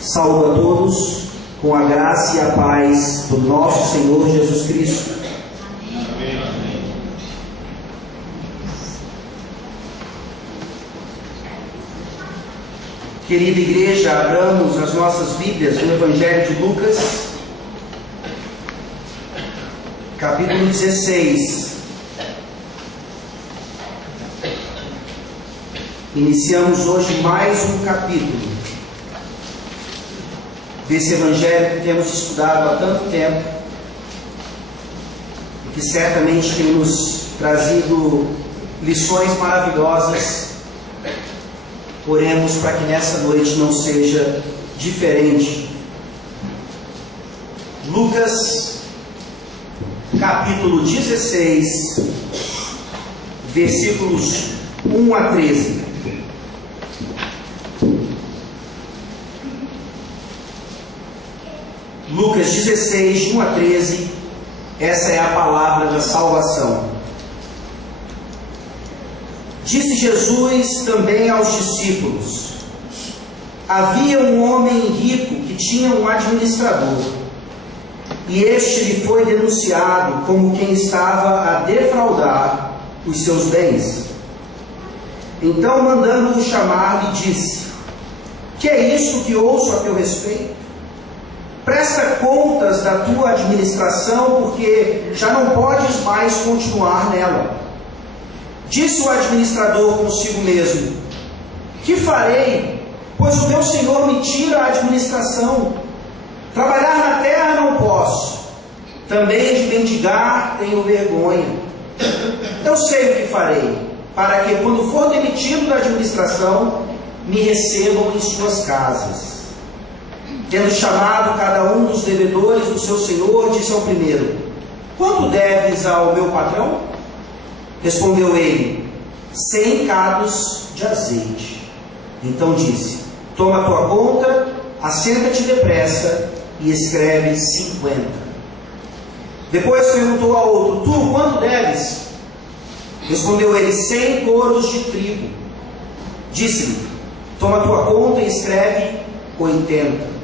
Saúdo a todos com a graça e a paz do nosso Senhor Jesus Cristo. Amém. Querida igreja, abramos as nossas Bíblias no Evangelho de Lucas, capítulo 16. Iniciamos hoje mais um capítulo desse Evangelho que temos estudado há tanto tempo e que certamente tem nos trazido lições maravilhosas. Oremos para que nessa noite não seja diferente. Lucas, capítulo 16, versículos 1 a 13. Lucas 16, de 1 a 13, essa é a palavra da salvação. Disse Jesus também aos discípulos: havia um homem rico que tinha um administrador, e este lhe foi denunciado como quem estava a defraudar os seus bens. Então, mandando-o chamar, lhe disse: que é isso que ouço a teu respeito? Presta contas da tua administração, porque já não podes mais continuar nela. Disse o administrador consigo mesmo: que farei, pois o meu senhor me tira a administração? Trabalhar na terra não posso, também de mendigar tenho vergonha. Eu sei o que farei, para que, quando for demitido da administração, me recebam em suas casas. Tendo chamado cada um dos devedores do seu senhor, disse ao primeiro: quanto deves ao meu patrão? Respondeu ele: 100 cados de azeite. Então disse: toma a tua conta, assenta-te depressa e escreve 50. Depois perguntou ao outro: tu quanto deves? Respondeu ele: 100 coros de trigo. Disse-lhe: toma a tua conta e escreve 80.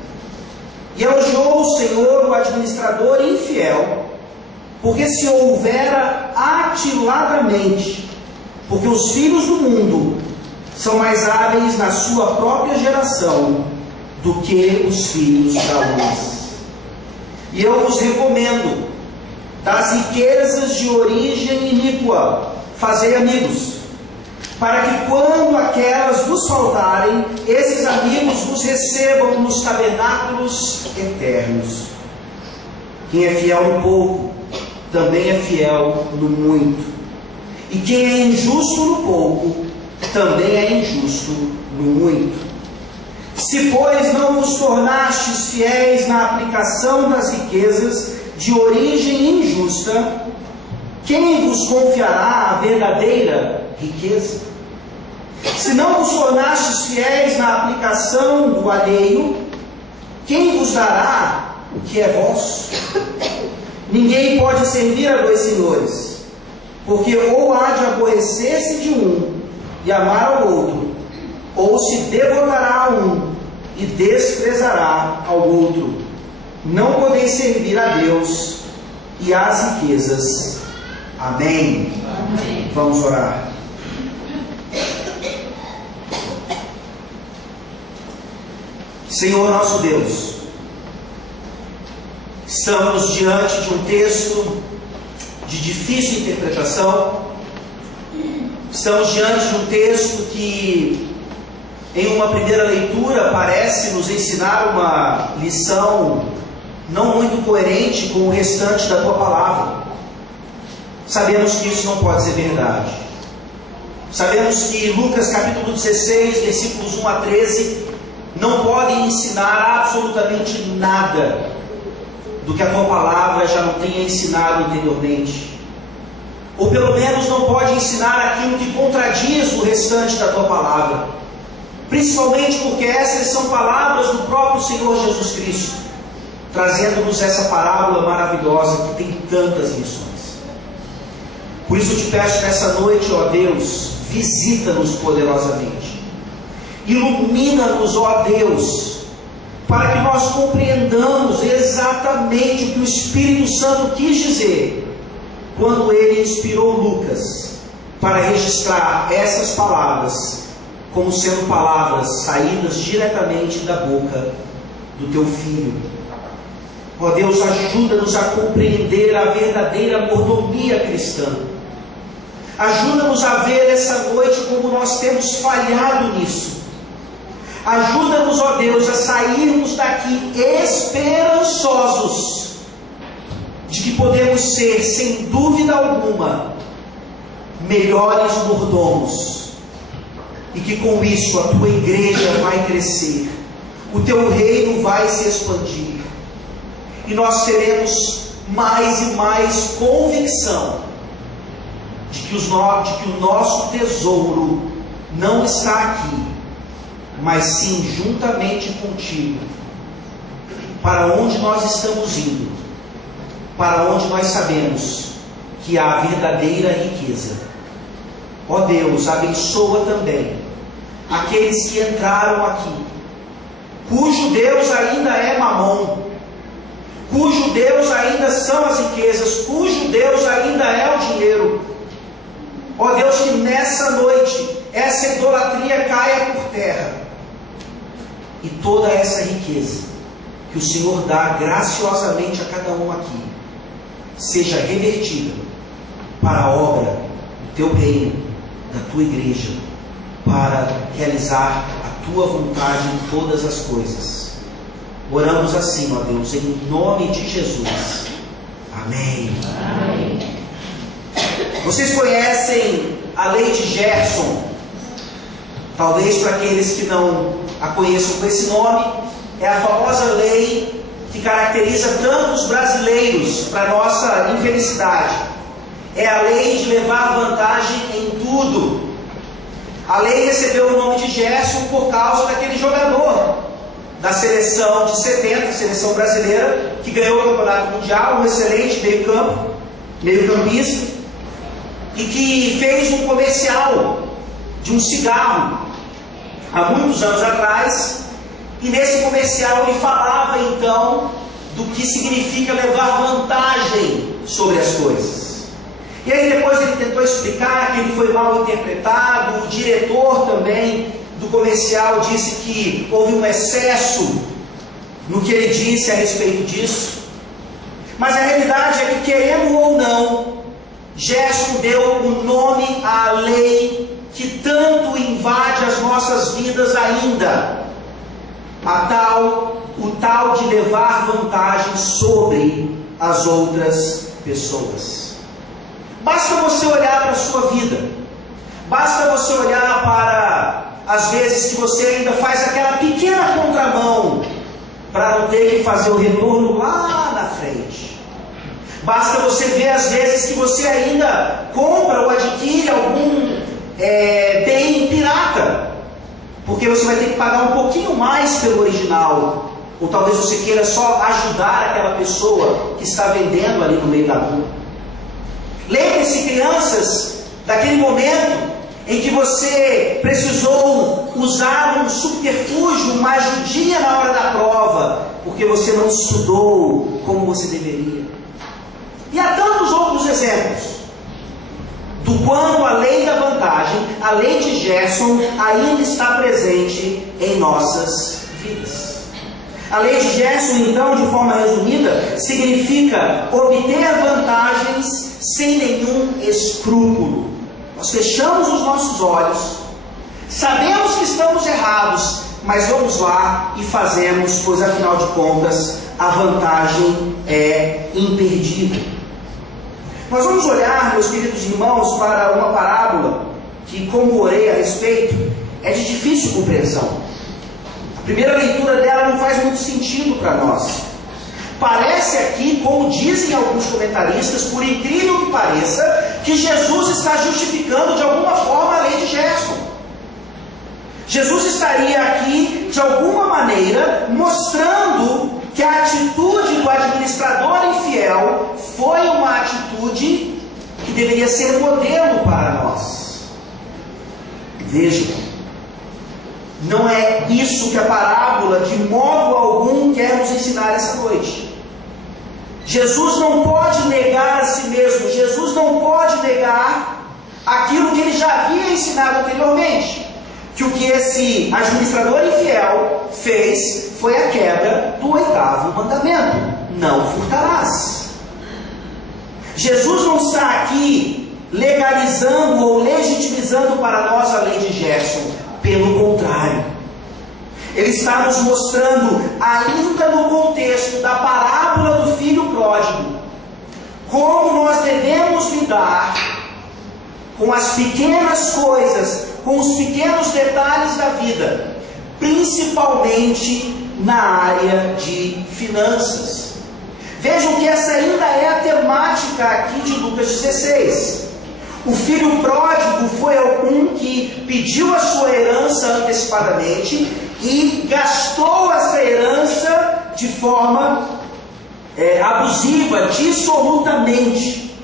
E elogiou o Senhor, o administrador infiel, porque se houvera atiladamente, porque os filhos do mundo são mais hábeis na sua própria geração do que os filhos da luz. E eu vos recomendo, das riquezas de origem iníqua, fazei amigos, para que quando aquelas vos faltarem, esses amigos vos recebam nos tabernáculos eternos. Quem é fiel no pouco, também é fiel no muito. E quem é injusto no pouco, também é injusto no muito. Se, pois, não vos tornastes fiéis na aplicação das riquezas de origem injusta, quem vos confiará a verdadeira riqueza? Se não vos tornastes fiéis na aplicação do alheio, quem vos dará o que é vosso? Ninguém pode servir a dois senhores, porque ou há de aborrecer-se de um e amar ao outro, ou se devotará a um e desprezará ao outro. Não podeis servir a Deus e às riquezas. Amém. Amém. Vamos orar. Senhor nosso Deus, estamos diante de um texto de difícil interpretação. Estamos diante de um texto que, em uma primeira leitura, parece nos ensinar uma lição não muito coerente com o restante da Tua palavra. Sabemos que isso não pode ser verdade. Sabemos que Lucas capítulo 16, versículos 1 a 13, não podem ensinar absolutamente nada do que a Tua palavra já não tenha ensinado anteriormente. Ou pelo menos não pode ensinar aquilo que contradiz o restante da Tua palavra. Principalmente porque essas são palavras do próprio Senhor Jesus Cristo, trazendo-nos essa parábola maravilhosa que tem tantas lições. Por isso eu te peço nessa noite, ó Deus, visita-nos poderosamente. Ilumina-nos, ó Deus, para que nós compreendamos exatamente o que o Espírito Santo quis dizer quando ele inspirou Lucas para registrar essas palavras como sendo palavras saídas diretamente da boca do teu filho. Ó Deus, ajuda-nos a compreender a verdadeira mordomia cristã. Ajuda-nos a ver essa noite como nós temos falhado nisso. Ajuda-nos, ó Deus, a sairmos daqui esperançosos de que podemos ser, sem dúvida alguma, melhores mordomos, e que com isso a tua igreja vai crescer, o teu reino vai se expandir, e nós teremos mais e mais convicção de que o nosso tesouro não está aqui, mas sim juntamente contigo, para onde nós estamos indo, para onde nós sabemos que há a verdadeira riqueza. Ó Deus, abençoa também aqueles que entraram aqui, cujo Deus ainda é Mamon, cujo Deus ainda são as riquezas, cujo Deus ainda é o dinheiro. Ó Deus, que nessa noite essa idolatria caia por terra, e toda essa riqueza que o Senhor dá graciosamente a cada um aqui seja revertida para a obra do teu reino, da tua igreja, para realizar a tua vontade em todas as coisas. Oramos assim, ó Deus, em nome de Jesus. Amém. Amém. Vocês conhecem a lei de Gerson? Talvez para aqueles que não a conheçam com esse nome, é a famosa lei que caracteriza tanto os brasileiros, para nossa infelicidade. É a lei de levar vantagem em tudo. A lei recebeu o nome de Gerson por causa daquele jogador da seleção de 70, seleção brasileira, que ganhou o campeonato mundial, um excelente meio-campista, e que fez um comercial de um cigarro há muitos anos atrás, e nesse comercial ele falava então do que significa levar vantagem sobre as coisas. E aí depois ele tentou explicar que ele foi mal interpretado, o diretor também do comercial disse que houve um excesso no que ele disse a respeito disso. Mas a realidade é que, querendo ou não, Gerson deu o nome à lei que tanto invade as nossas vidas ainda, o tal de levar vantagem sobre as outras pessoas. Basta você olhar para a sua vida, basta você olhar para as vezes que você ainda faz aquela pequena contramão para não ter que fazer o retorno lá na frente. Basta você ver as vezes que você ainda compra ou adquire algum bem pirata, porque você vai ter que pagar um pouquinho mais pelo original, ou talvez você queira só ajudar aquela pessoa que está vendendo ali no meio da rua. Lembre-se, crianças, daquele momento em que você precisou usar um subterfúgio, uma ajudinha na hora da prova, porque você não estudou como você deveria. E há tantos outros exemplos do quanto a lei da vantagem, a lei de Gerson, ainda está presente em nossas vidas. A lei de Gerson, então, de forma resumida, significa obter vantagens sem nenhum escrúpulo. Nós fechamos os nossos olhos, sabemos que estamos errados, mas vamos lá e fazemos, pois afinal de contas, a vantagem é imperdível. Nós vamos olhar, meus queridos irmãos, para uma parábola que, como orei a respeito, é de difícil compreensão. A primeira leitura dela não faz muito sentido para nós. Parece aqui, como dizem alguns comentaristas, por incrível que pareça, que Jesus está justificando de alguma forma a lei de Gerson. Jesus estaria aqui, de alguma maneira, mostrando que a atitude do administrador infiel foi uma atitude que deveria ser modelo para nós. Vejam, não é isso que a parábola de modo algum ensinar essa noite. Jesus não pode negar a si mesmo, Jesus não pode negar aquilo que ele já havia ensinado anteriormente, que o que esse administrador infiel fez foi a quebra do 8º mandamento: não furtarás. Jesus não está aqui legalizando ou legitimizando para nós a lei de Gerson, pelo contrário. Ele está nos mostrando, ainda no contexto da parábola do filho pródigo, como nós devemos lidar com as pequenas coisas, com os pequenos detalhes da vida, principalmente na área de finanças. Vejam que essa ainda é a temática aqui de Lucas 16. O filho pródigo foi algum que pediu a sua herança antecipadamente e gastou essa herança de forma abusiva, dissolutamente.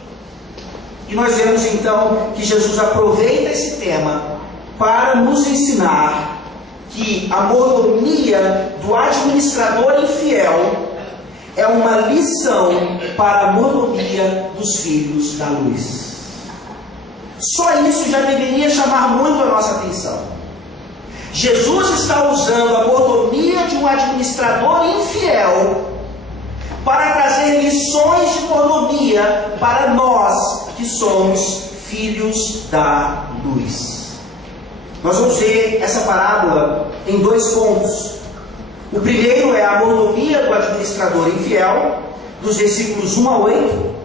E nós vemos então que Jesus aproveita esse tema para nos ensinar que a mordomia do administrador infiel é uma lição para a mordomia dos filhos da luz. Só isso já deveria chamar muito a nossa atenção. Jesus está usando a mordomia de um administrador infiel para trazer lições de mordomia para nós que somos filhos da luz. Nós vamos ver essa parábola em 2 pontos. O primeiro é a mordomia do administrador infiel, dos versículos 1 a 8.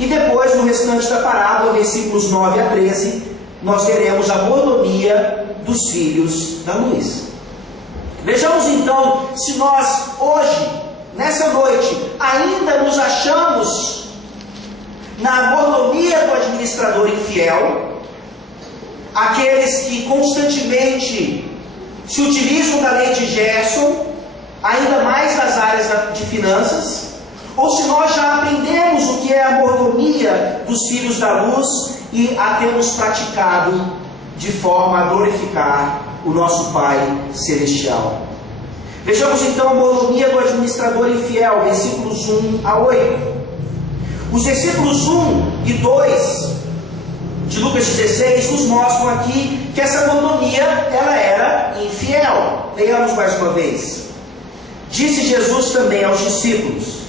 E depois, no restante da parábola, versículos 9 a 13, nós veremos a mordomia dos filhos da luz. Vejamos então se nós hoje, nessa noite, ainda nos achamos na mordomia do administrador infiel, aqueles que constantemente se utilizam da lei de Gerson, ainda mais nas áreas de finanças, ou se nós já aprendemos o que é a mordomia dos filhos da luz e a temos praticado de forma a glorificar o nosso Pai Celestial. Vejamos então a mordomia do administrador infiel, versículos 1 a 8. Os versículos 1 e 2 de Lucas 16 nos mostram aqui que essa mordomia ela era infiel. Leiamos mais uma vez. Disse Jesus também aos discípulos: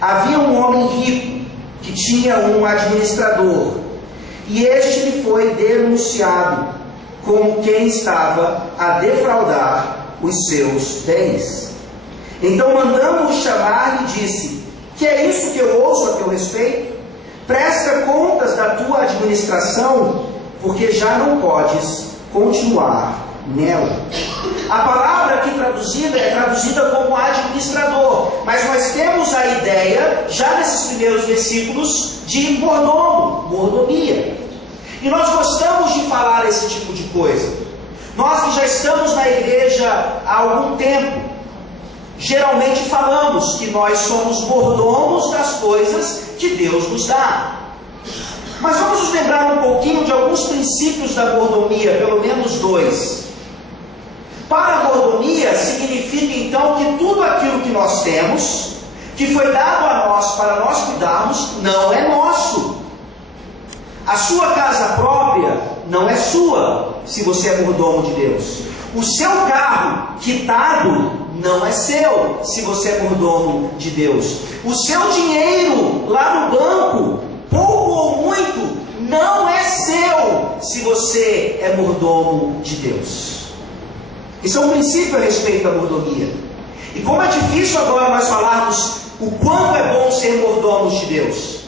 havia um homem rico que tinha um administrador, e este lhe foi denunciado como quem estava a defraudar os seus bens. Então mandando-o chamar, lhe disse: que é isso que eu ouço a teu respeito? Presta contas da tua administração, porque já não podes continuar nela. A palavra aqui traduzida é traduzida como administrador, mas nós temos a ideia, já nesses primeiros versículos, de mordomo, mordomia. E nós gostamos de falar esse tipo de coisa. Nós que já estamos na igreja há algum tempo, geralmente falamos que nós somos mordomos das coisas que Deus nos dá. Mas vamos nos lembrar um pouquinho de alguns princípios da mordomia, pelo menos 2. Para a mordomia significa então que tudo aquilo que nós temos, que foi dado a nós para nós cuidarmos, não é nosso. A sua casa própria não é sua, se você é mordomo de Deus. O seu carro quitado não é seu, se você é mordomo de Deus. O seu dinheiro lá no banco, pouco ou muito, não é seu, se você é mordomo de Deus. Isso é um princípio a respeito da mordomia. E como é difícil agora nós falarmos o quanto é bom ser mordomos de Deus.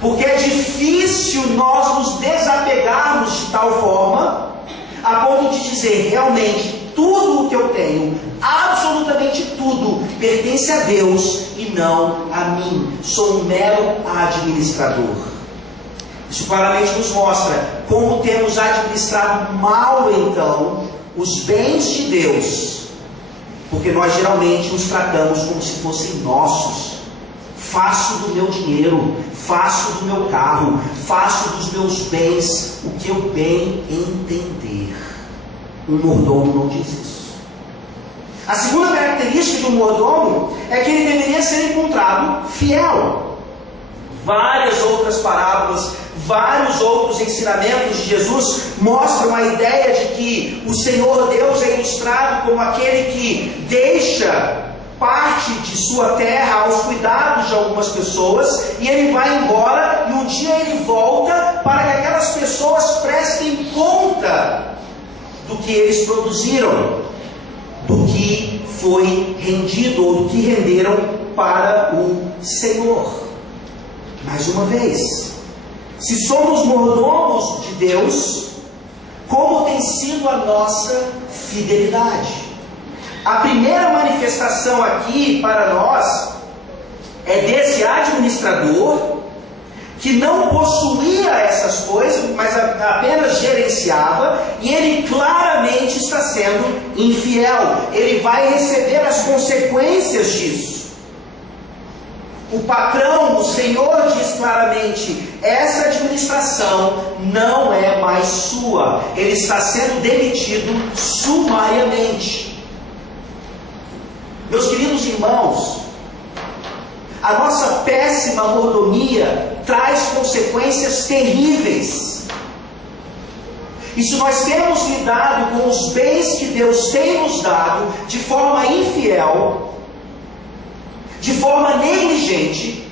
Porque é difícil nós nos desapegarmos de tal forma, a ponto de dizer, realmente, tudo o que eu tenho, absolutamente tudo, pertence a Deus e não a mim. Sou um mero administrador. Isso claramente nos mostra como temos administrado mal, então, os bens de Deus, porque nós geralmente os tratamos como se fossem nossos. Faço do meu dinheiro, faço do meu carro, faço dos meus bens o que eu bem entender. Um mordomo não diz isso. A segunda característica do mordomo é que ele deveria ser encontrado fiel. Várias outras parábolas, vários outros ensinamentos de Jesus mostram a ideia de que o Senhor Deus é ilustrado como aquele que deixa parte de sua terra aos cuidados de algumas pessoas, e ele vai embora, e um dia ele volta para que aquelas pessoas prestem conta do que eles produziram, do que foi rendido, ou do que renderam para o Senhor. Mais uma vez, se somos mordomos de Deus, como tem sido a nossa fidelidade? A primeira manifestação aqui para nós é desse administrador que não possuía essas coisas, mas apenas gerenciava, e ele claramente está sendo infiel. Ele vai receber as consequências disso. O patrão, o Senhor, diz claramente: essa administração não é mais sua. Ele está sendo demitido sumariamente. Meus queridos irmãos, a nossa péssima mordomia traz consequências terríveis. E se nós temos lidado com os bens que Deus tem nos dado de forma infiel, de forma negligente,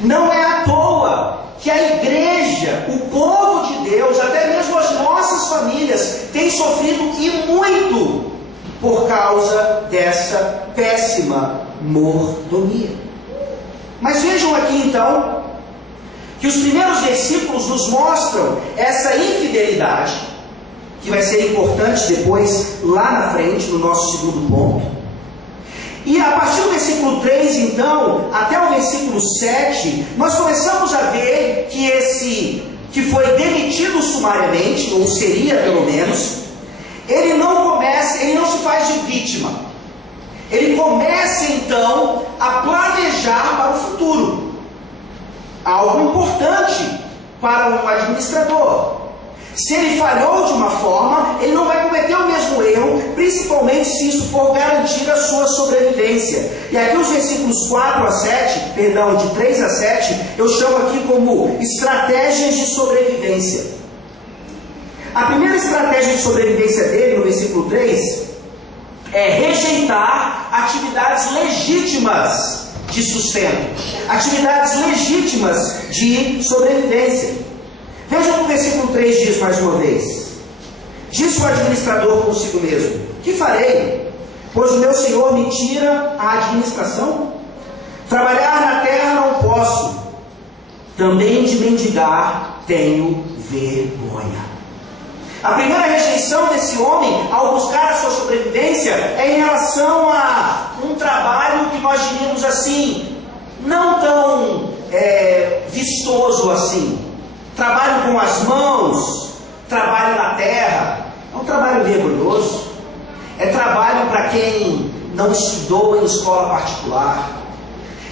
não é à toa que a igreja, o povo de Deus, até mesmo as nossas famílias, têm sofrido e muito por causa dessa péssima mordomia. Mas vejam aqui então, que os primeiros versículos nos mostram essa infidelidade, que vai ser importante depois, lá na frente, no nosso segundo ponto. E a partir do versículo 3, então, até o versículo 7, nós começamos a ver que esse que foi demitido sumariamente, ou seria pelo menos, ele não se faz de vítima. Ele começa então a planejar para o futuro. Algo importante para um administrador. Se ele falhou de uma forma, ele não vai cometer o mesmo erro, principalmente se isso for garantir a sua sobrevivência. E aqui os versículos de 3 a 7, eu chamo aqui como estratégias de sobrevivência. A primeira estratégia de sobrevivência dele, no versículo 3, é rejeitar atividades legítimas de sustento, atividades legítimas de sobrevivência. Veja o que o versículo 3 diz mais uma vez. Disse o administrador consigo mesmo: que farei? Pois o meu senhor me tira a administração. Trabalhar na terra não posso, também de mendigar tenho vergonha. A primeira rejeição desse homem ao buscar a sua sobrevivência é em relação a um trabalho que nós diríamos assim, não tão vistoso assim. Trabalho com as mãos, trabalho na terra, é um trabalho vergonhoso. É trabalho para quem não estudou em escola particular.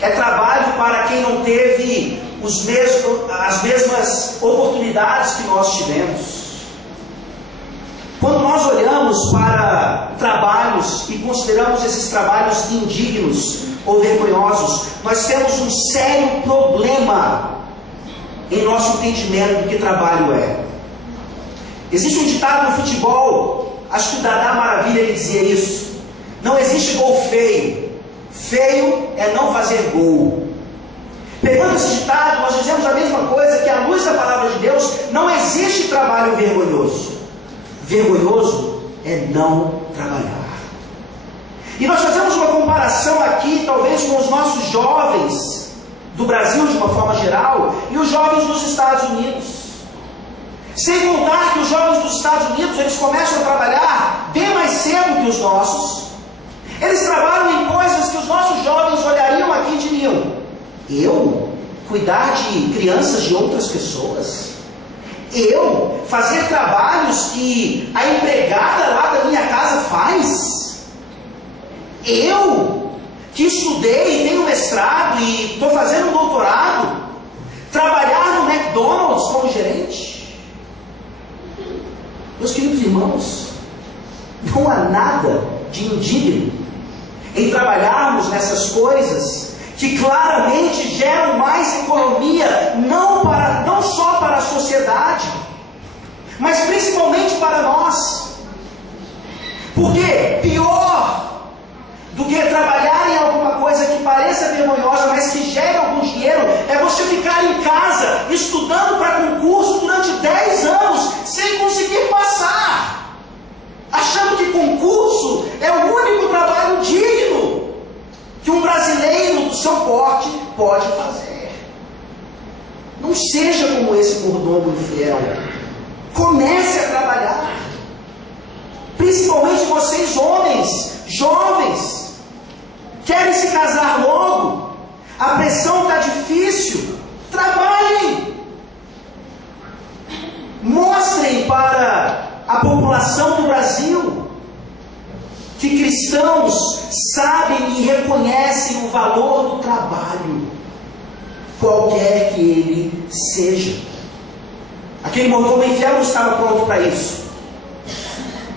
É trabalho para quem não teve as mesmas oportunidades que nós tivemos. Quando nós olhamos para trabalhos e consideramos esses trabalhos indignos ou vergonhosos, nós temos um sério problema em nosso entendimento do que trabalho é. Existe um ditado no futebol, acho que o Dadá Maravilha ele dizia isso: não existe gol feio, feio é não fazer gol. Pegando esse ditado, nós dizemos a mesma coisa, que à luz da palavra de Deus, não existe trabalho vergonhoso. Vergonhoso é não trabalhar. E nós fazemos uma comparação aqui, talvez com os nossos jovens do Brasil de uma forma geral e os jovens dos Estados Unidos. Sem contar que os jovens dos Estados Unidos, eles começam a trabalhar bem mais cedo que os nossos. Eles trabalham em coisas que os nossos jovens olhariam aqui e diriam: eu cuidar de crianças de outras pessoas? Eu fazer trabalhos que a empregada lá da minha casa faz? Eu que estudei e tenho mestrado e estou fazendo um doutorado, trabalhar no McDonald's como gerente? Meus queridos irmãos, não há nada de indigno em trabalharmos nessas coisas que claramente geram mais economia, não só para a sociedade, mas principalmente para nós. Porque pior do que trabalhar em alguma coisa que pareça vergonhosa, mas que gere algum dinheiro, é você ficar em casa estudando para concurso durante 10 anos sem conseguir passar, achando que concurso é o único trabalho digno que um brasileiro do seu porte pode fazer. Não seja como esse mordomo infiel. Comece a trabalhar. Principalmente vocês homens, jovens, querem se casar logo, a pressão está difícil, trabalhem. Mostrem para a população do Brasil que cristãos sabem e reconhecem o valor do trabalho, qualquer que ele seja. Aquele mordomo infiel não estava pronto para isso.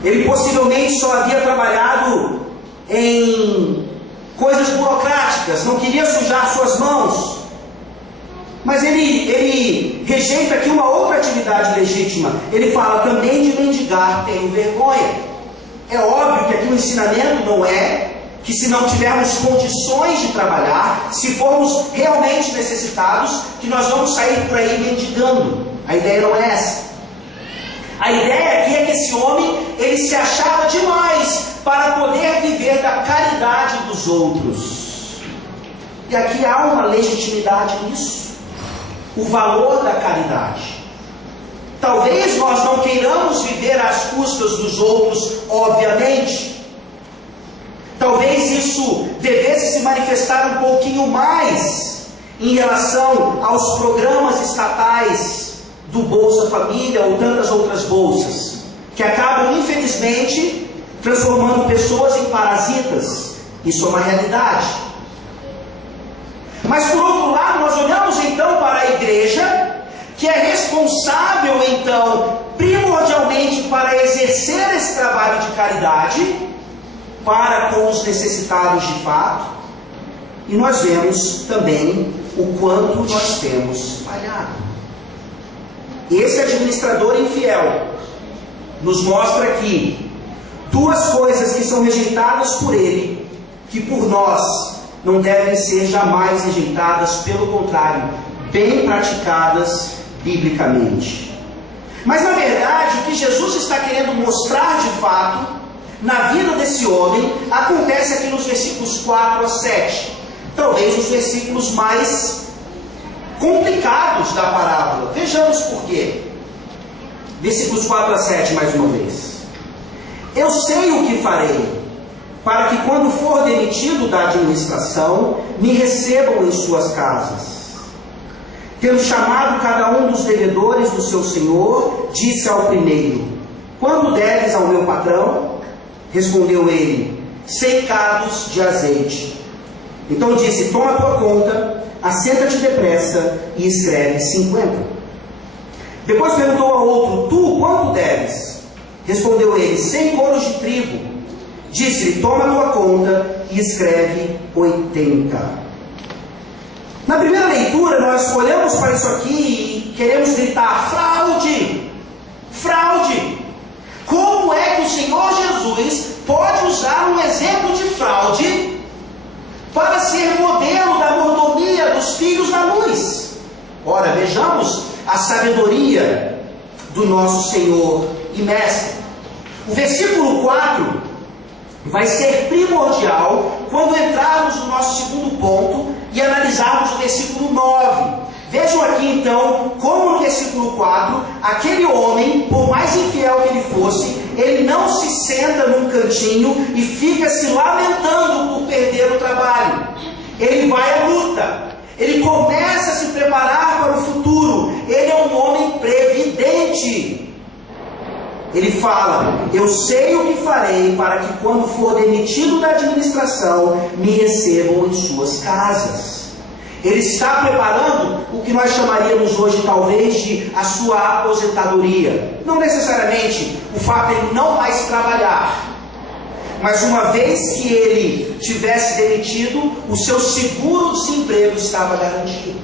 Ele possivelmente só havia trabalhado em coisas burocráticas, não queria sujar suas mãos. Mas ele rejeita aqui uma outra atividade legítima. Ele fala também de mendigar, tenho vergonha. É óbvio que aqui o ensinamento não é que se não tivermos condições de trabalhar, se formos realmente necessitados, que nós vamos sair por aí mendigando. A ideia não é essa. A ideia aqui é que esse homem, ele se achava demais para poder viver da caridade dos outros. E aqui há uma legitimidade nisso. O valor da caridade. Talvez nós não queiramos viver às custas dos outros, obviamente. Talvez isso devesse se manifestar um pouquinho mais em relação aos programas estatais do Bolsa Família ou tantas outras bolsas, que acabam, infelizmente, transformando pessoas em parasitas. Isso é uma realidade. Mas, por outro lado, nós olhamos então para a igreja, que é responsável, então, primordialmente para exercer esse trabalho de caridade para com os necessitados de fato, e nós vemos também o quanto nós temos falhado. Esse administrador infiel nos mostra aqui duas coisas que são rejeitadas por ele, que por nós não devem ser jamais rejeitadas, pelo contrário, bem praticadas biblicamente. Mas na verdade, o que Jesus está querendo mostrar de fato na vida desse homem acontece aqui nos versículos 4 a 7. Talvez os versículos mais complicados da parábola. Vejamos por quê. Versículos 4 a 7 mais uma vez. Eu sei o que farei, para que quando for demitido da administração, me recebam em suas casas. Tendo chamado cada um dos devedores do seu senhor, disse ao primeiro: quanto deves ao meu patrão? Respondeu ele: 100 cados de azeite. Então disse: toma a tua conta, assenta-te depressa e escreve 50. Depois perguntou ao outro: tu quanto deves? Respondeu ele: 100 coros de trigo. Disse-lhe: toma a tua conta e escreve 80. Na primeira leitura nós olhamos para isso aqui e queremos gritar: fraude! Fraude! Como é que o Senhor Jesus pode usar um exemplo de fraude para ser modelo da mordomia dos filhos da luz? Ora, vejamos a sabedoria do nosso Senhor e Mestre. O versículo 4 vai ser primordial quando entrarmos no nosso segundo ponto e analisarmos o versículo 9. Vejam aqui então como no versículo 4, aquele homem, por mais infiel que ele fosse, ele não se senta num cantinho e fica se lamentando por perder o trabalho. Ele vai à luta, ele começa a se preparar para o futuro, ele é um homem previdente. Ele fala: eu sei o que farei para que quando for demitido da administração, me recebam em suas casas. Ele está preparando o que nós chamaríamos hoje talvez de a sua aposentadoria. Não necessariamente o fato de ele não mais trabalhar, mas uma vez que ele tivesse demitido, o seu seguro-desemprego estava garantido.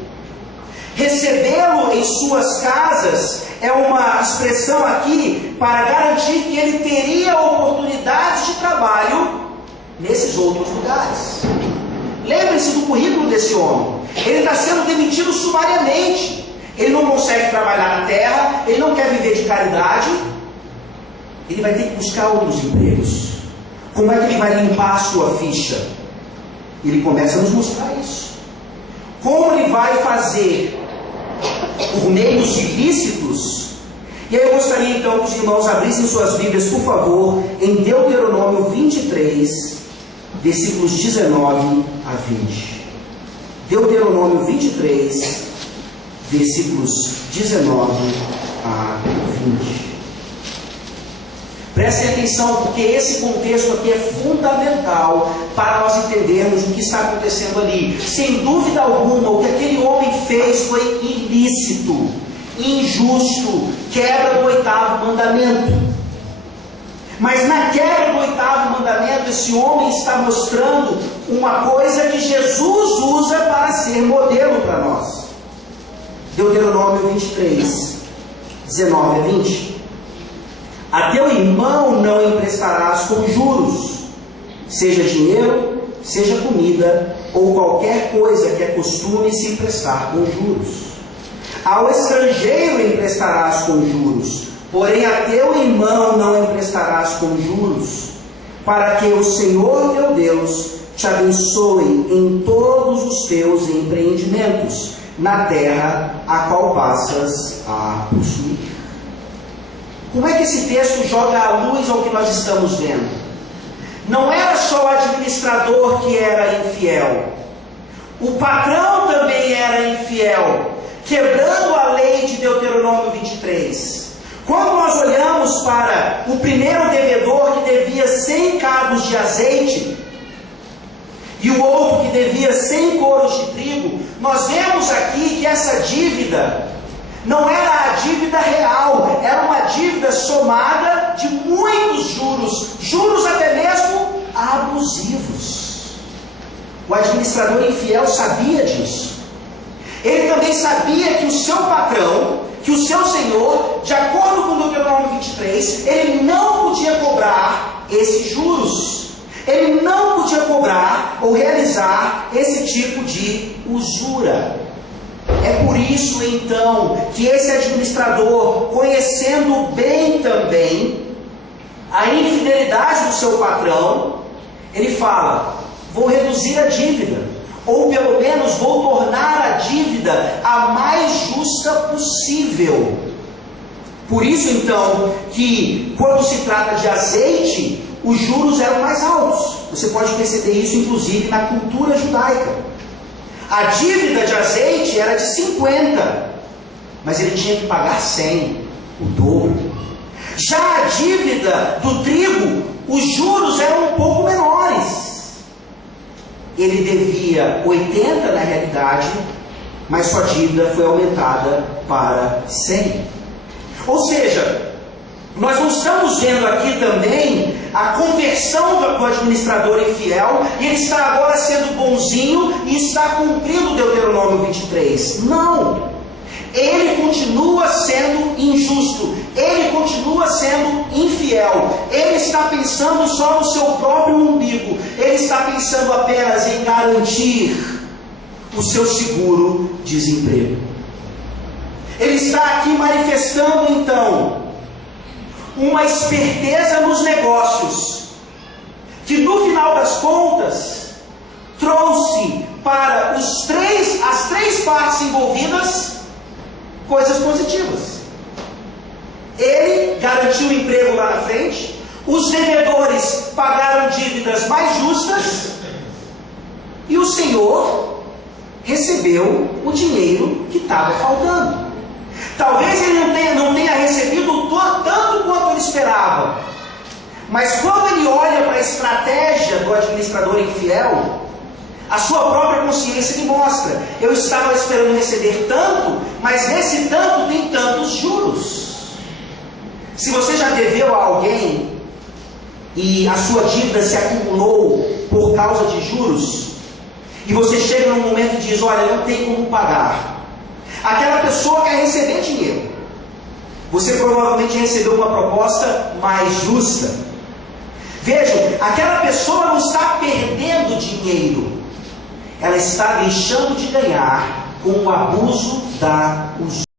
Recebê-lo em suas casas é uma expressão aqui para garantir que ele teria oportunidades de trabalho nesses outros lugares. Lembre-se do currículo desse homem. Ele está sendo demitido sumariamente. Ele não consegue trabalhar na terra, ele não quer viver de caridade. Ele vai ter que buscar outros empregos. Como é que ele vai limpar a sua ficha? Ele começa a nos mostrar isso. Como ele vai fazer por meios ilícitos? E aí eu gostaria então que os irmãos abrissem suas Bíblias, por favor, em Deuteronômio 23, versículos 19 a 20. Deuteronômio 23, versículos 19 a 20. Prestem atenção, porque esse contexto aqui é fundamental para nós entendermos o que está acontecendo ali. Sem dúvida alguma, o que aquele homem fez foi ilícito, injusto, quebra do 8º mandamento. Mas na quebra do 8º mandamento, esse homem está mostrando uma coisa que Jesus usa para ser modelo para nós. Deuteronômio 23, 19 a 20. A teu irmão não emprestarás com juros, seja dinheiro, seja comida, ou qualquer coisa que é costume se emprestar com juros. Ao estrangeiro emprestarás com juros, porém a teu irmão não emprestarás com juros, para que o Senhor teu Deus te abençoe em todos os teus empreendimentos, na terra a qual passas a possuir. Como é que esse texto joga a luz ao que nós estamos vendo? Não era só o administrador que era infiel. O patrão também era infiel, quebrando a lei de Deuteronômio 23. Quando nós olhamos para o primeiro devedor que devia 100 cabos de azeite e o outro que devia 100 coros de trigo, nós vemos aqui que essa dívida não era a dívida real, era uma dívida somada de muitos juros, juros até mesmo abusivos. O administrador infiel sabia disso. Ele também sabia que o seu patrão, que o seu senhor, de acordo com Deuteronômio 23, ele não podia cobrar esses juros. Ele não podia cobrar ou realizar esse tipo de usura. É por isso, então, que esse administrador, conhecendo bem também a infidelidade do seu patrão, ele fala: vou reduzir a dívida, ou pelo menos vou tornar a dívida a mais justa possível. Por isso, então, que quando se trata de azeite, os juros eram mais altos. Você pode perceber isso, inclusive, na cultura judaica. A dívida de azeite era de 50, mas ele tinha que pagar 100, o dobro. Já a dívida do trigo, os juros eram um pouco menores. Ele devia 80 na realidade, mas sua dívida foi aumentada para 100. Ou seja, nós não estamos vendo aqui também a conversão do administrador infiel, e ele está agora sendo bonzinho e está cumprindo Deuteronômio 23. Não! Ele continua sendo injusto, ele continua sendo infiel, ele está pensando só no seu próprio umbigo, ele está pensando apenas em garantir o seu seguro desemprego. Ele está aqui manifestando então uma esperteza nos negócios, que no final das contas trouxe para as três partes envolvidas coisas positivas. Ele garantiu o emprego lá na frente, os devedores pagaram dívidas mais justas, e o Senhor recebeu o dinheiro que estava faltando. Talvez ele não tenha recebido tanto quanto ele esperava, mas quando ele olha para a estratégia do administrador infiel, a sua própria consciência lhe mostra: eu estava esperando receber tanto, mas nesse tanto tem tantos juros. Se você já deveu a alguém, e a sua dívida se acumulou por causa de juros, e você chega num momento e diz: olha, não tem como pagar. Aquela pessoa quer receber dinheiro. Você provavelmente recebeu uma proposta mais justa. Vejam, aquela pessoa não está perdendo dinheiro, ela está deixando de ganhar com o abuso da usura.